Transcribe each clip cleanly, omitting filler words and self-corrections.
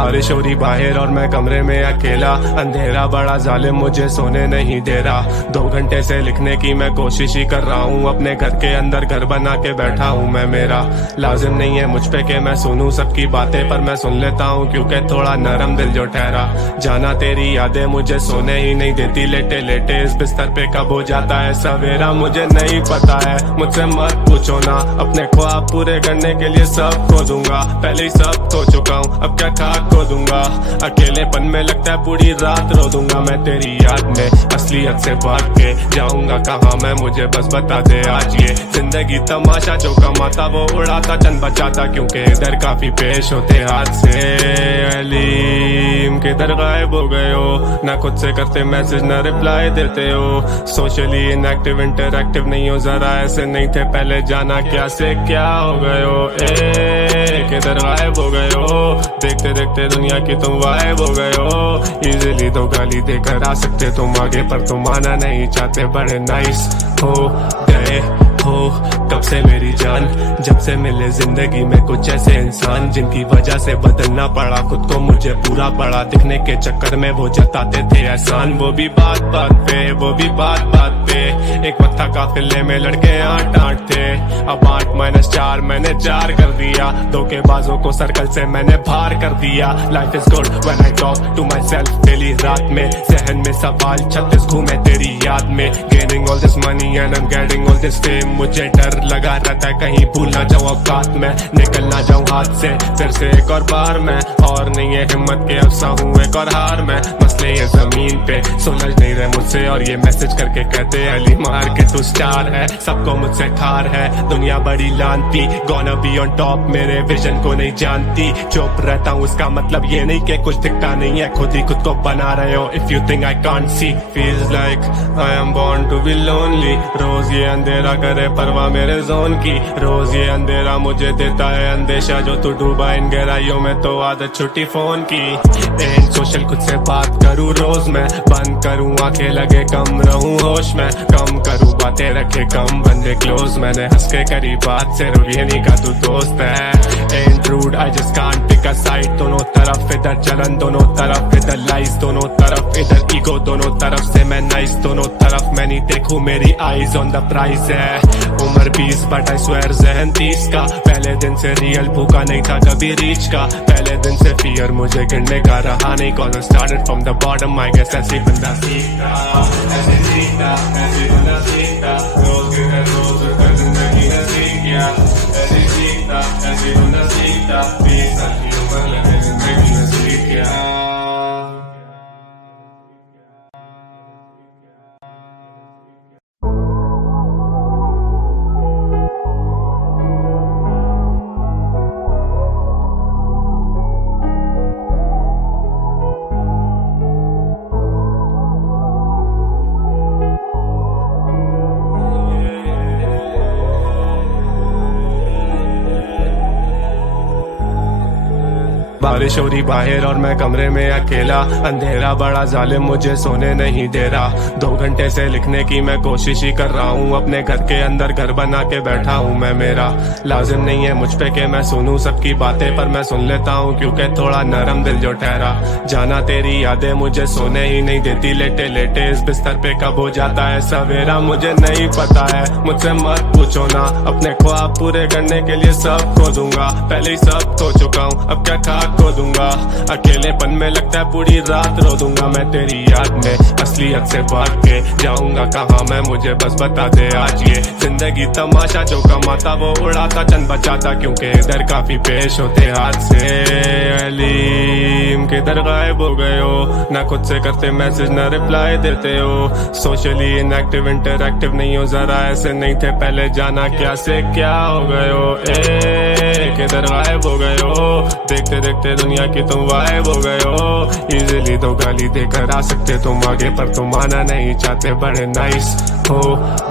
बारिश हो रही बाहर और मैं कमरे में अकेला, अंधेरा बड़ा जालिम मुझे सोने नहीं दे रहा। 2 घंटे से लिखने की मैं कोशिश ही कर रहा हूँ, अपने घर के अंदर घर बना के बैठा हूँ मैं। मेरा लाजिम नहीं है मुझ पे कि मैं सुनूं सबकी बातें, पर मैं सुन लेता हूँ क्योंकि थोड़ा नरम दिल जो ठहरा। जाना तेरी यादें मुझे सोने ही नहीं देती, लेटे लेटे इस बिस्तर पे कब हो जाता है सवेरा मुझे नहीं पता है। मुझसे मत पूछो ना, अपने ख्वाब पूरे करने के लिए सब खो दूंगा, पहले ही सब खो चुका हूँ अब क्या खाक खो दूंगा। अकेलेपन में लगता है पूरी रात रो दूंगा मैं तेरी याद में, असलियत से भाग के जाऊंगा कहाँ मैं, मुझे बस बता दे आज। ये जिंदगी तमाशा जो कमाता वो उड़ाता चंद बचाता, क्योंकि इधर काफी पेश होते हाथ से। अलीम किधर गायब हो गए हो, ना खुद से करते मैसेज ना रिप्लाई देते हो, सोशली इनएक्टिव इंटरएक्टिव नहीं हो, जरा ऐसे नहीं थे पहले, जाना क्या से क्या हो गए हो। किधर गायब हो गए हो, देखते देखते दुनिया की तुम वाइब हो गए हो। इजीली तो गाली देकर आ सकते तुम आगे, पर तुम आना नहीं चाहते, बड़े नाइस हो गए हो कब से मेरी जान, जब से मिले जिंदगी में कुछ ऐसे इंसान जिनकी वजह से बदलना पड़ा खुद को, मुझे पूरा पड़ा दिखने के चक्कर में वो जताते थे एहसान। वो भी बात बात पे, वो भी बात बात पे, एक वक्त था काफिले में लड़के 8-8 थे, अब 8-4 मैंने 4 कर दिया। धोखेबाजों को सर्कल से मैंने बाहर कर दिया। Life is good when I talk to myself daily रात में, जहन में सवाल 36 घूमे तेरी याद में। Gaining all this money and I am getting all this fame, मुझे डर लगा रहता है कहीं भूल ना जाऊं औकात में, निकल ना जाऊं हाथ से फिर से एक और बार मैं, और नहीं है हिम्मत के अफसा हूँ एक और हार मैं। मसले ये जमीन पे सुलझ नहीं रहे मुझसे, और ये मैसेज करके कहते अली मार के तू स्टार है, सबको मुझसे ठार है दुनिया बड़ी लानती, गोना बी ऑन टॉप मेरे विजन को नहीं जानती। चुप रहता हूँ उसका मतलब ये नहीं कि कुछ दिखता नहीं है, खुद ही खुद को बना रहे हो। If you think I can't see, feels like I am born to be lonely, रोज ये अंधेरा करे परवाह मेरे जोन की, रोज ये अंधेरा मुझे देता है अंदेशा, जो तू डूबा इन गहराइयों में तो आदत छुट्टी फोन की। एंड सोशल खुद से बात करूँ रोज मैं, बंद करूँ आंखें लगे कम रहूँ होश में, कम करूँ बातें रखे कम बंदे क्लोज, मैंने हंस के करी बात से ये नहीं का तू दोस्त है। And rude I just can't pick a side, दोनों तरफ इधर जलन दोनों तरफ इधर लाइस, दोनों तरफ इधर ईगो दोनों तरफ से मैं नाइस, दोनों तरफ मैं नहीं देखूं मेरी आईज ऑन द प्राइस है। उम्र 20 बट आई स्वेयर जहन 30 का, पहले दिन से रियल भूखा नहीं था कभी रीच का, पहले दिन से फियर मुझे गिरने का रहा नहीं, cause I started from the bottom I guess ऐसे बंदा सीखता, ऐसे सीखता, ऐसे बंदा सीखता, रोज के रोज कर जिंदगी ने सीख गया, ऐसे सीखता, ऐसे बंदा सीखता, 20 साल की उम्र लगे जिंदगी ने सीख गया। बारिश हो रही बाहर और मैं कमरे में अकेला, अंधेरा बड़ा जालिम मुझे सोने नहीं दे रहा। 2 घंटे से लिखने की मैं कोशिश ही कर रहा हूँ, अपने घर के अंदर घर बना के बैठा हूँ मैं। मेरा लाजिम नहीं है मुझ पे कि मैं सुनूं सबकी बातें, पर मैं सुन लेता हूँ क्योंकि थोड़ा नरम दिल जो ठहरा। जाना तेरी यादें मुझे सोने ही नहीं देती, लेटे लेटे इस बिस्तर पे कब हो जाता है सवेरा मुझे नहीं पता है। मुझसे मत पूछो ना, अपने ख्वाब पूरे करने के लिए सब खो दूंगा, पहले ही सब खो चुका हूँ अब क्या खाक खो दूंगा। अकेलेपन में लगता है पूरी रात रो दूंगा मैं तेरी याद में, असलियत से भाग के जाऊंगा कहाँ मैं, मुझे बस बता दे आज। ये जिंदगी तमाशा जो कमाता वो उड़ाता चंद बचाता, क्योंकि इधर काफी पेश होते हाथ से। अलीम किधर गायब हो गए हो, ना खुद से करते मैसेज ना रिप्लाई देते हो, सोशली इनएक्टिव इंटरएक्टिव नहीं हो, जरा ऐसे नहीं थे पहले, जाना क्या से क्या हो गए हो। किधर गायब हो गए हो, देखते देखते दुनिया की तुम वाइब हो गए हो। इजीली तो गाली देकर आ सकते तुम आगे, पर तुम आना नहीं चाहते, बड़े नाइस हो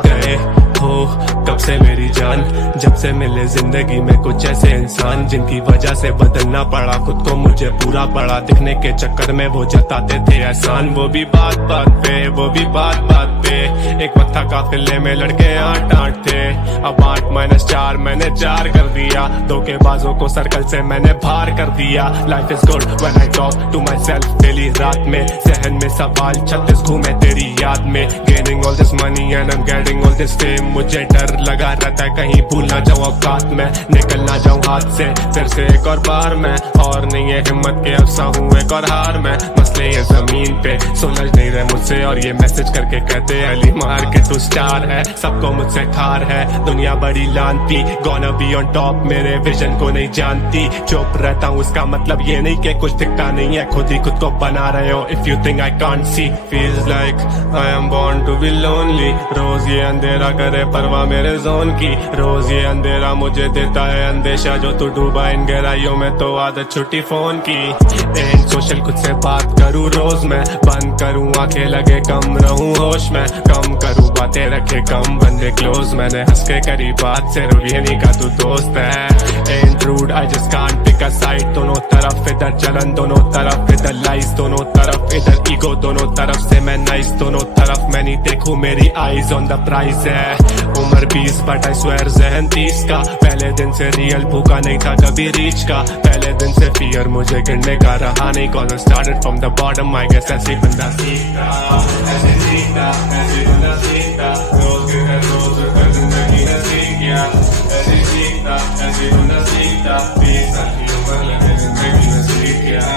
गए हो कब से मेरी जान, जब से मिले जिंदगी में कुछ ऐसे इंसान जिनकी वजह से बदलना पड़ा खुद को, मुझे पूरा पड़ा दिखने के चक्कर में वो जताते थे एहसान। वो भी बात बात पे, वो भी बात बात पे, एक वक्त था काफिले में लड़के 8-8 थे, अब 8-4 मैंने 4 कर दिया। धोखेबाजों को सर्कल से मैंने बाहर कर दिया। Life is good when I talk to myself daily, रात में सहन में सवाल 36 घूमे तेरी याद में। Gaining all this money and I am getting all this fame, मुझे डर लगा रहता है कहीं भूल ना जाऊं औकात में, निकल ना जाऊं हाथ से फिर से एक और बार मैं। और नहीं है हिम्मत के अफसा हूँ एक और हार मैं, मसले ये जमीन पे सुलझ नहीं रहे मुझसे, और ये मैसेज करके कहते अली मार के तू स्टार है, सबको मुझसे खार है दुनिया बड़ी लानती। गोना बी ऑन टॉप मेरे विजन को नहीं जानती, चुप रहता हूँ उसका मतलब ये नहीं कि कुछ दिखता नहीं है, खुद ही खुद को बना रहे हो। If you think I can't see, feels like I am born to be lonely. रोज ये अंधेरा करे परवाह मेरे जोन की, रोज ये अंधेरा मुझे देता है अंदेशा, जो तू डूबा इन गहराइयों में तो आदत छुट्टी फोन की। एंड सोशल खुद से बात करूँ रोज मैं, बंद करूँ आंखें लगे कम रहूँ होश में, कम करूँ बातें रखे कम बंदे क्लोज, मैंने हंस के करी बात सिर्फ ये नहीं का तू दोस्त है। And rude I just can't pick a side, दोनों तरफ इधर जलन दोनों तरफ इधर लाइस, दोनों तरफ इधर ईगो दोनों तरफ से मैं नाइस, दोनों तरफ मैं नहीं देखूं मेरी आईज ऑन द प्राइस है। उम्र 20 बट आई स्वेयर जहन 30 का, पहले दिन से रियल भूखा नहीं था कभी रीच का, पहले दिन से फियर मुझे गिरने का रहा नहीं, cause I started from the bottom I guess ऐसे बंदा सीखता, ऐसे सीखता, ऐसे बंदा सीखता, रोज के घर रोज कर जिंदगी ने सीख गया, ऐसे सीखता, ऐसे बंदा सीखता, 20 साल की उम्र लगे जिंदगी ने सीख गया।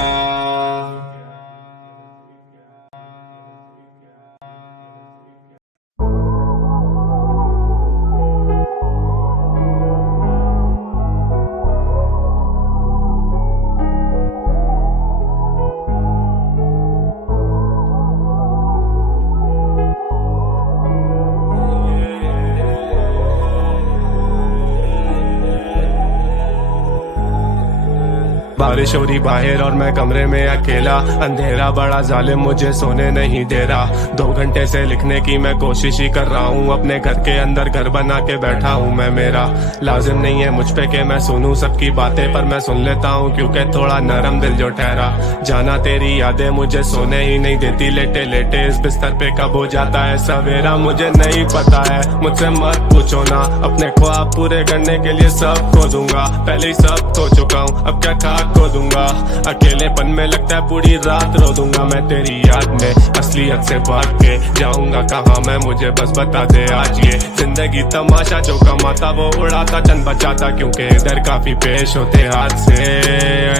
बारिश हो रही बाहर और मैं कमरे में अकेला, अंधेरा बड़ा जालिम मुझे सोने नहीं दे रहा। 2 घंटे से लिखने की मैं कोशिश ही कर रहा हूँ, अपने घर के अंदर घर बना के बैठा हूँ मैं। मेरा लाजिम नहीं है मुझ पे कि मैं सुनूं सबकी बातें, पर मैं सुन लेता हूँ क्योंकि थोड़ा नरम दिल जो ठहरा। जाना तेरी यादें मुझे सोने ही नहीं देती, लेटे लेटे इस बिस्तर पे कब हो जाता है सवेरा मुझे नहीं पता है। मुझसे मत पूछो ना, अपने ख्वाब पूरे करने के लिए सब खो दूंगा, पहले ही सब खो चुका हूँ अब क्या खाक खो दूंगा। अकेलेपन में लगता है पूरी रात रो दूंगा मैं तेरी याद में, असलियत से भाग के जाऊंगा कहाँ मैं, मुझे बस बता दे आज ये जिंदगी तमाशा, जो कमाता वो उड़ाता चंद बचाता, क्योंकि इधर काफी पेश होते हाथ से।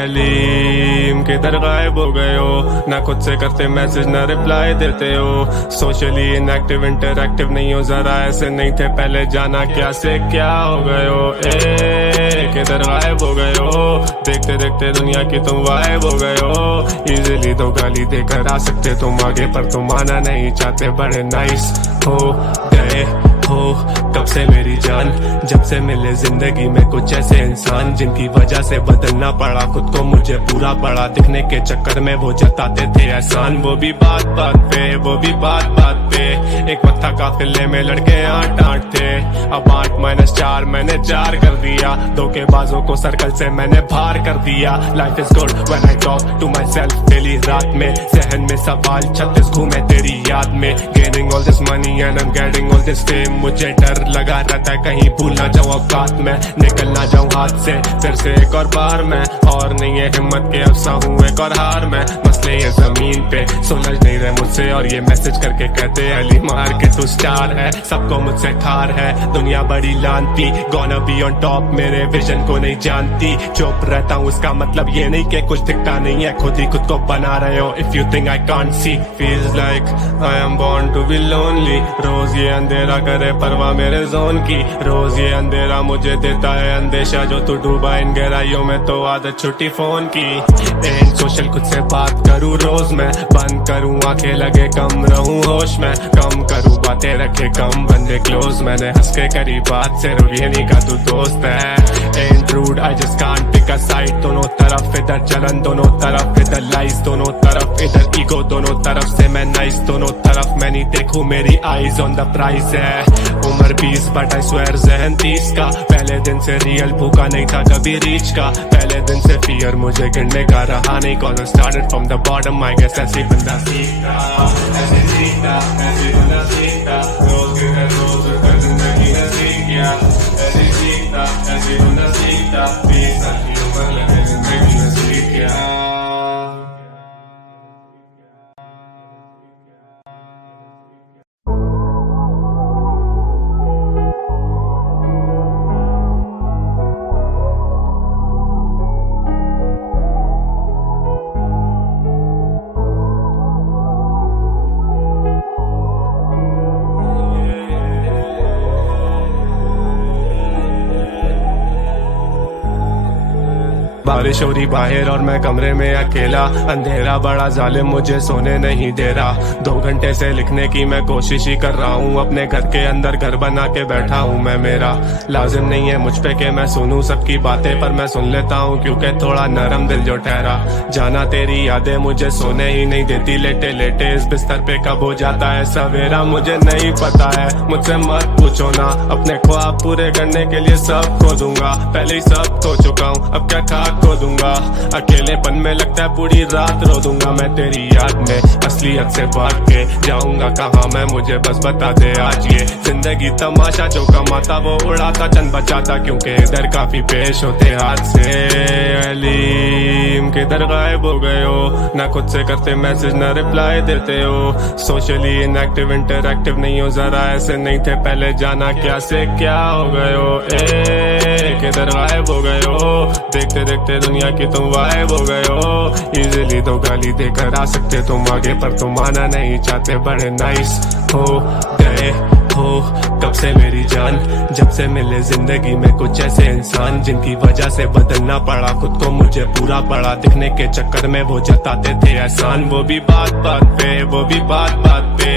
अलीम किधर गायब हो गए हो, ना खुद से करते मैसेज ना रिप्लाई देते हो, सोशली इनएक्टिव इंटरएक्टिव नहीं हो, जरा ऐसे नहीं थे पहले, जाना क्या से क्या हो गए हो। किधर गायब हो गए हो, देखते देखते दुनिया की तुम वाइब हो गए हो। इजीली तो गाली देकर आ सकते तुम आगे, पर तुम आना नहीं चाहते, बड़े नाइस हो गए हो कब से मेरी जान, जब से मिले जिंदगी में कुछ ऐसे इंसान जिनकी वजह से बदलना पड़ा खुद को, मुझे पूरा पड़ा दिखने के चक्कर में वो जताते थे एहसान। वो भी बात बात पे, वो भी बात बात पे, एक वक्त था काफिले में लड़के 8-8 थे, अब 8-4 मैंने 4 कर दिया। धोखेबाजों को सर्कल से मैंने बाहर कर दिया। Life is good when I talk to myself daily, रात में सहन में सवाल 36 घूमे तेरी याद में। Gaining all this money and I am getting all this fame, मुझे डर लगा रहता है कहीं भूल ना जाऊं औकात में, निकल ना जाऊं हाथ से फिर से एक और बार मैं। और नहीं है हिम्मत के अफसा हूँ एक और हार मैं, मसले ये जमीन पे सुलझ नहीं रहे मुझसे, और ये मैसेज करके कहते अली मार के तू स्टार है, सबको मुझसे खार है दुनिया बड़ी लानती। गोना बी ऑन टॉप मेरे विजन को नहीं जानती, चुप रहता हूँ उसका मतलब ये नहीं कि कुछ दिखता नहीं है, खुद ही खुद को बना रहे हो। If you think I can't see, feels like I am born to be lonely. रोज ये अंधेरा करे परवाह मेरे जोन की, रोज ये अंधेरा मुझे देता है अंदेशा, जो तू डूबा इन गहराइयों में तो आदत छुट्टी फोन की। एंड सोशल खुद से बात कर करूँ रोज मैं, बंद करूँ आंखें लगे कम रहूँ होश में, कम करूँ बातें रखे कम बंदे क्लोज, मैंने हंस के करी बात सिर्फ ये नहीं का तू दोस्त है। Ain't rude, I just can't pick a side, दोनों तरफ इधर जलन दोनों तरफ इधर लाइस, दोनों तरफ इधर ईगो दोनों तरफ से मैं नाइस, दोनों तरफ मैं नहीं देखूं मेरी आईज ऑन द प्राइस है। उम्र 20 बट आई स्वेयर जहन 30 का, पहले दिन से रियल भूखा नहीं था कभी रीच का, पहले दिन से फियर मुझे गिरने का रहा नहीं, cause I started from the bottom, I guess ऐसे बंदा सीखता, ऐसे सीखता, ऐसे बंदा सीखता, रोज गिरे रोज उठकर जिंदगी ने सीख गया, ऐसे सीखता, ऐसे बंदा सीखता, 20 साल की उम्र लगे जिंदगी ने सीख गया। बारिश हो रही बाहर और मैं कमरे में अकेला, अंधेरा बड़ा जालिम मुझे सोने नहीं दे रहा, 2 घंटे से लिखने की मैं कोशिश ही कर रहा हूँ, अपने घर के अंदर घर बना के बैठा हूँ मैं, मेरा लाजिम नहीं है मुझ पे कि मैं सुनूं सबकी बातें, पर मैं सुन लेता हूँ क्योंकि थोड़ा नरम दिल जो ठहरा, जाना तेरी यादें मुझे सोने ही नहीं देती, लेटे लेटे इस बिस्तर पे कब हो जाता है सवेरा मुझे नहीं पता है, मुझसे मत पूछो ना, अपने ख्वाब पूरे करने के लिए सब खो दूंगा, पहले ही सब खो चुका हूँ अब क्या खाक खो दूंगा, अकेलेपन में लगता है पूरी रात रो दूंगा मैं तेरी याद में, असलियत से भाग के जाऊंगा कहाँ मैं, मुझे बस बता दे आज ये जिंदगी तमाशा, जो कमाता वो उड़ाता चंद बचाता, क्योंकि इधर काफी पेश होते हाथ से, अलीम किधर गायब हो गए हो, ना खुद से करते मैसेज ना रिप्लाई देते हो, सोशली इनएक्टिव इंटरएक्टिव नहीं हो, जरा ऐसे नहीं थे पहले, जाना क्या से क्या हो गए हो, किधर गायब हो गए हो, देखते देखते दुनिया की तुम वाइब हो गए हो, इजीली तो गाली देकर आ सकते तुम आगे, पर तुम आना नहीं चाहते, बड़े नाइस हो गए हो कब से मेरी जान, जब से मिले जिंदगी में कुछ ऐसे इंसान, जिनकी वजह से बदलना पड़ा खुद को मुझे पूरा पड़ा, दिखने के चक्कर में वो जताते थे एहसान, वो भी बात बात पे, वो भी बात बात पे,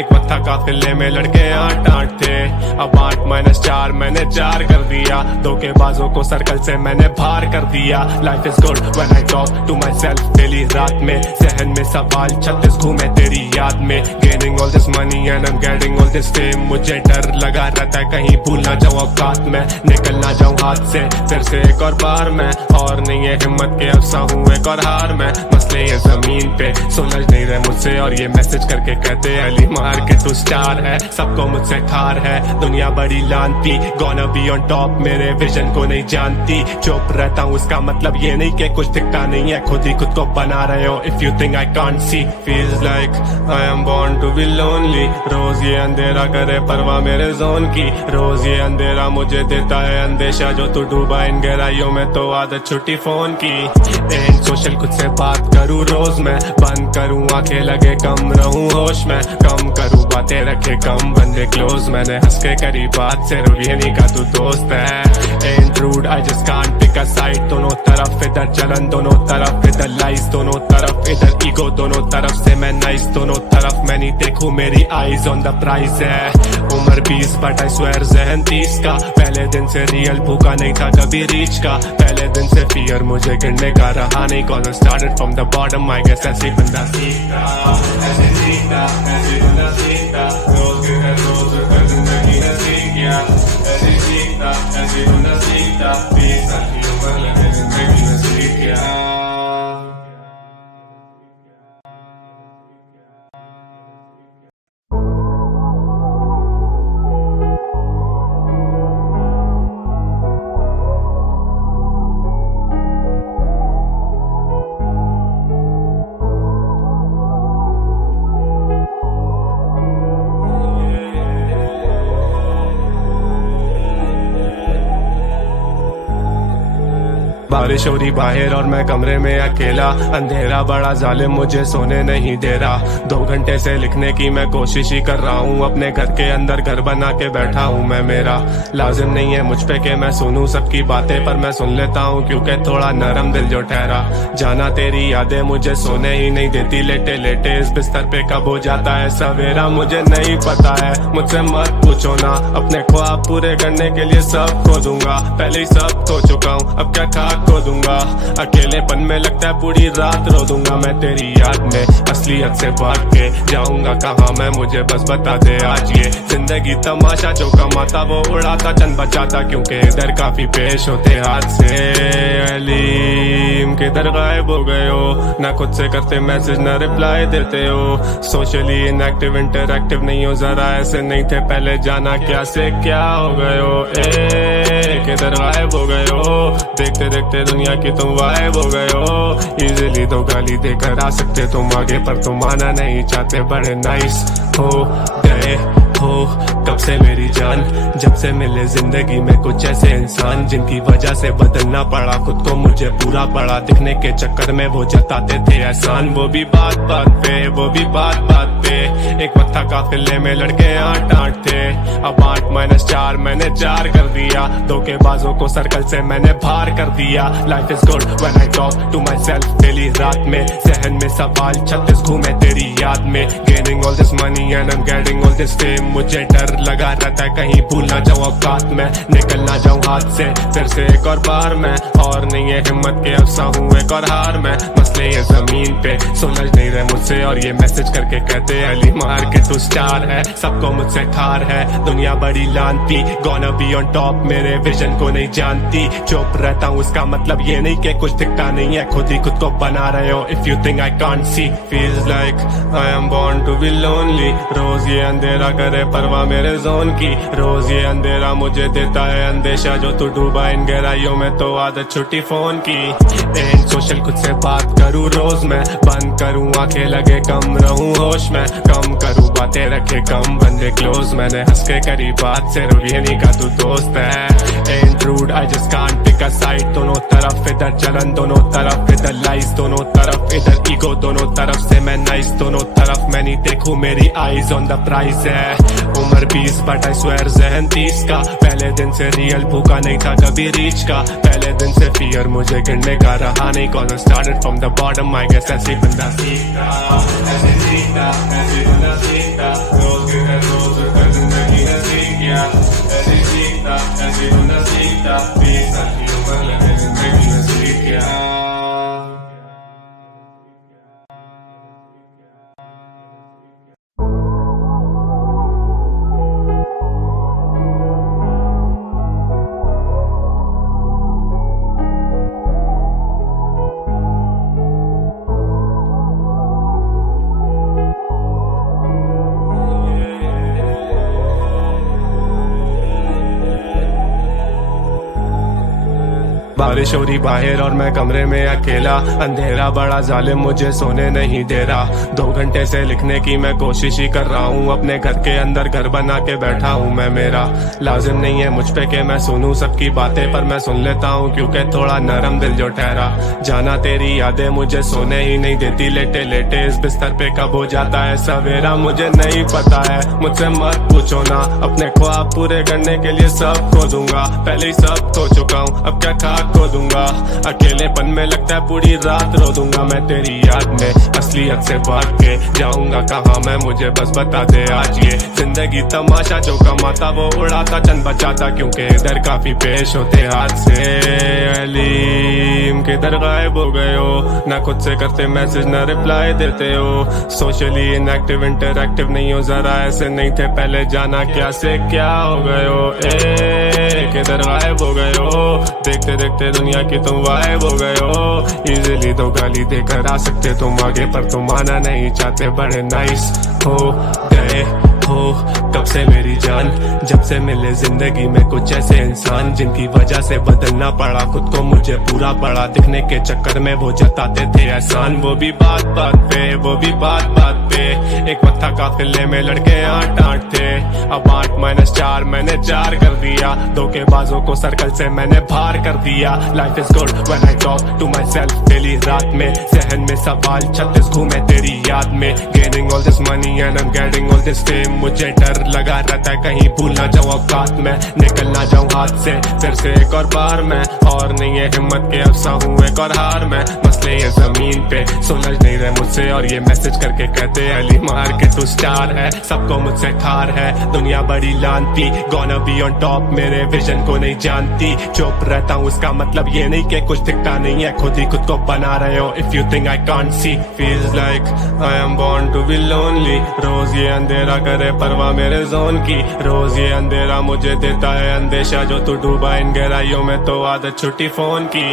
एक वक्त था काफिले में लड़के 8-8 थे, अब 8-4 मैंने 4 कर दिया, धोखेबाजों को सर्कल से मैंने बाहर कर दिया, life is good when I talk to myself daily रात में, जहन में सवाल 36 घूमे तेरी याद में, gaining all this money and I am getting all this fame, मुझे डर लगा रहता है कहीं भूल ना जाऊं औकात में, निकल ना जाऊं हाथ से फिर से एक और बार में, और नहीं है हिम्मत के अफसा हूँ एक और हार में, मसले ये जमीन पे सुलझ नहीं रहे मुझसे, और ये मैसेज करके कहते अली मार के तू स्टार है, सबको मुझसे खार है, दुनिया बड़ी लानती, गोना बी ऑन टॉप, मेरे विजन को नहीं जानती, चुप रहता हूँ इसका मतलब ये नहीं कि कुछ दिखता नहीं है, खुद ही खुद को बना रहे हो, if you think I can't see, feels like I am born to be lonely, रोज ये अंधेरा करे परवाह मेरे जोन की, रोज ये अंधेरा मुझे देता है अंदेशा, जो तू डूबा इन गहराइयों में तो आदत छुट्टी फोन की, एंड सोशल खुद से बात करूँ रोज मैं, बंद करूँ आंखें लगे कम रहूँ होश में, कम करूँ बातें रखे कम बंदे क्लोज, मैंने हंस के करी बात सिर्फ ये नहीं का तू दोस्त है। Ain't rude, I just can't pick a side, दोनों तरफ इधर जलन दोनों तरफ इधर लाइस, दोनों तरफ इधर ईगो दोनों तरफ से मैं नाइस, दोनों तरफ मैं नहीं देखूं मेरी आईज ऑन द प्राइस है। उम्र 20 बट आई स्वेयर जहन 30 का, पहले दिन से रियल भूखा नहीं था कभी रीच का, पहले दिन से फियर मुझे गिरने का रहा नहीं, cause I started from the bottom, I guess ऐसे बंदा सीखता, ऐसे सीखता, ऐसे बंदा सीखता, रोज गिरे रोज उठकर जिंदगी ने सीख गया, ऐसे सीखता, ऐसे बंदा सीखता, 20 साल की उम्र लगे जिंदगी ने सीख गया। बारिश हो रही बाहर और मैं कमरे में अकेला, अंधेरा बड़ा जालिम मुझे सोने नहीं दे रहा। 2 घंटे से लिखने की मैं कोशिश ही कर रहा हूँ, अपने घर के अंदर घर बना के बैठा हूँ मैं। मेरा लाजिम नहीं है मुझ पे के मैं सुनूं सबकी बातें, पर मैं सुन लेता हूँ क्योंकि थोड़ा नरम दिल जो ठहरा। जाना तेरी यादें मुझे सोने ही नहीं देती, लेटे लेटे इस बिस्तर पे कब हो जाता है सवेरा मुझे नहीं पता है। मुझसे मत पूछो ना, अपने ख्वाब पूरे करने के लिए सब खो दूंगा। पहले ही सब खो चुका हूँ, अब क्या खाक खो दूंगा। अकेलेपन में लगता है पूरी रात रो दूंगा मैं तेरी याद में। असलियत से भाग के जाऊंगा कहाँ मैं, मुझे बस बता दे आज। ये जिंदगी तमाशा, जो कमाता वो उड़ाता चंद बचाता, क्योंकि इधर काफी पेश होते हाथ से। अलीम किधर गायब हो गए हो, ना खुद से करते मैसेज ना रिप्लाई देते हो। सोशली इनएक्टिव इंटरएक्टिव नहीं हो, जरा ऐसे नहीं थे पहले, जाना क्या से क्या हो गए हो। किधर गायब हो गए हो, देखते देखते दुनिया की तुम गायब हो गए हो। इजीली तो गाली देकर आ सकते तुम आगे, पर तुम आना नहीं चाहते, बड़े नाइस हो गए हो कब से मेरी जान। जब से मिले जिंदगी में कुछ ऐसे इंसान, जिनकी वजह से बदलना पड़ा खुद को, मुझे पूरा पड़ा दिखने के चक्कर में वो जताते थे एहसान। वो भी बात बात पे, वो भी बात बात पे, एक वक्त था काफिले में लड़के 8-8 थे, अब 8-4 मैंने 4 कर दिया। धोखेबाजों को सर्कल से मैंने बाहर कर दिया। Life is good when I talk to myself daily रात में, जहन में सवाल 36 घूमे तेरी याद में। Gaining all this money and I am getting all this fame, मुझे डर लगा रहता है कहीं भूल ना जाऊं औकात में, निकल ना जाऊं हाथ से फिर से एक और बार में। और नहीं है हिम्मत के अफसा हूँ एक और हार में, मसले ये जमीन पे सुलझ नहीं रहे मुझसे, और ये मैसेज करके कहते अली मार के तू स्टार है। सबको मुझसे ठार है दुनिया बड़ी लानती, गोना बी ऑन टॉप मेरे विजन को नहीं जानती। चुप रहता हूँ इसका मतलब ये नहीं कि कुछ दिखता नहीं है, खुद ही खुद को बना रहे हो। If you think I can't see, feels like I am born to be lonely. रोज ये अंधेरा करे परवाह मेरे जोन की, रोज ये अंधेरा मुझे देता है अंदेशा, जो तू डूबा इन गहराइयों में तो आदत छुट्टी फोन की। एंड सोशल खुद से बात करूँ रोज मैं, बंद करूँ आंखें लगे कम रहूँ होश में, कम करूँ बातें रखे कम बंदे क्लोज। मैंने हंस के करी बात सिर्फ ये नहीं का तू दोस्त है। And rude I just can't pick a side, दोनों तरफ इधर जलन दोनों तरफ इधर लाइस, दोनों तरफ इधर ईगो दोनों तरफ से मैं नाइस, दोनों तरफ मैं नहीं देखूं मेरी आईज ऑन द प्राइस है। उम्र 20 बट आई स्वेयर जहन 30 का, पहले दिन से रियल भूखा नहीं था कभी रीच का। पहले दिन से फियर मुझे गिरने का रहा नहीं, cause I started from the bottom. I guess ऐसे बंदा सीखता, ऐसे सीखता, ऐसे बंदा सीखता, रोज के घर रोज कर जिंदगी ने सीख गया। ऐसे सीखता, ऐसे बंदा सीखता, 20 साल की उम्र लगे जिंदगी ने सीख गया। बारिश हो रही बाहर और मैं कमरे में अकेला, अंधेरा बड़ा जालिम मुझे सोने नहीं दे रहा। 2 घंटे से लिखने की मैं कोशिश ही कर रहा हूँ, अपने घर के अंदर घर बना के बैठा हूँ मैं। मेरा लाजिम नहीं है मुझ पे के मैं सुनूं सबकी बातें, पर मैं सुन लेता हूँ क्योंकि थोड़ा नरम दिल जो ठहरा। जाना तेरी यादें मुझे सोने ही नहीं देती, लेटे लेटे इस बिस्तर पे कब हो जाता है सवेरा मुझे नहीं पता है। मुझसे मत पूछो ना, अपने ख्वाब पूरे करने के लिए सब खो दूंगा। पहले ही सब खो चुका हूँ, अब क्या खाक खो दूंगा। अकेलेपन में लगता है पूरी रात रो दूंगा मैं तेरी याद में। असलियत से भाग के जाऊंगा कहाँ मैं, मुझे बस बता दे आज। ये जिंदगी तमाशा, जो कमाता वो उड़ाता चंद बचाता, क्योंकि इधर काफी पेश होते हाथ से। अलीम किधर गायब हो गए हो, ना खुद से करते मैसेज ना रिप्लाई देते हो। सोशली इनएक्टिव इंटरएक्टिव नहीं हो, जरा ऐसे नहीं थे पहले, जाना क्या से क्या हो गए हो। किधर गायब हो गए हो, देखते देखते दुनिया की तुम गायब हो गए हो। इजीली तो गाली देकर आ सकते तुम आगे, पर तुम आना नहीं चाहते, बड़े नाइस हो गए हो कब से मेरी जान, जब से मिले जिंदगी में कुछ ऐसे इंसान जिनकी वजह से बदलना पड़ा खुद को, मुझे पूरा पड़ा दिखने के चक्कर में वो जताते थे एहसान। वो भी बात बात पे, वो भी बात बात पे, एक वक्त था काफिले में लड़के 8-8 थे, अब 8-4 मैंने 4 कर दिया, धोखेबाजों को सर्कल से मैंने बाहर कर दिया। Life is good when I talk to myself daily, रात में जहन में सवाल 36 घूमे तेरी याद में, gaining all this money and I am getting all this fame, मुझे डर लगा रहता है कहीं भूल ना जाऊं औकात में, निकल ना जाऊं हाथ से फिर से एक और बार मैं, और नहीं है हिम्मत के अफसा हूँ एक और हार में, मसले ये जमीन पे सुलझ नहीं रहे मुझसे, और ये मैसेज करके कहते अली मार के तू स्टार है, सबको मुझसे ठार है दुनिया बड़ी लानती, गोना बी ऑन टॉप मेरे विजन को नहीं जानती, चुप रहता हूँ उसका मतलब ये नहीं कि कुछ दिखता नहीं है, खुद ही खुद को बना रहे हो if you think I can't see, feels like I am born to be lonely, रोज ये अंधेरा करे परवाह मेरे जोन की, रोज ये अंधेरा मुझे देता है अंदेशा, जो तू डूबा इन गहराइयों में तो आदत छुट्टी फोन की,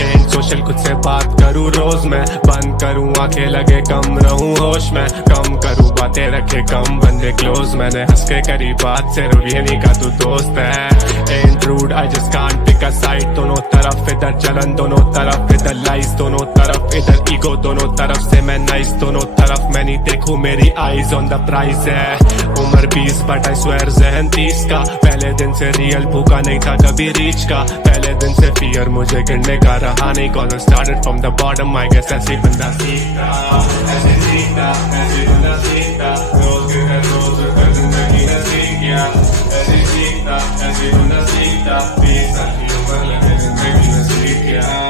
एंड सोशल खुद से बात करूँ रोज मैं, बंद करूँ आंखें लगे कम रहूँ होश में, कम करूँ बातें रखे कम बंदे क्लोज, मैंने हंस के करी बात सिर्फ ये नहीं का तू दोस्त है, and rude I just can't pick a side, दोनों तरफ इधर जलन दोनों तरफ इधर लाइज, दोनों तरफ इधर ईगो दोनों तरफ से मैं नाइस, दोनों तरफ मैं नहीं देखूं मेरी आईज ऑन द प्राइस है, उम्र 20 बट आई स्वेयर जहन 30 का, पहले दिन से रियल भूखा नहीं था कभी रीच का, पहले दिन से फियर मुझे गिरने का रहा नहीं, cause I started from the bottom, I guess ऐसे बंदा सीखता, ऐसे सीखता, ऐसे बंदा सीखता, रोज के घर रोज कर जिंदगी ने सीख गया, ऐसे सीखता, ऐसे बंदा सीखता, 20 साल की उम्र लगे जिंदगी ने सीख गया।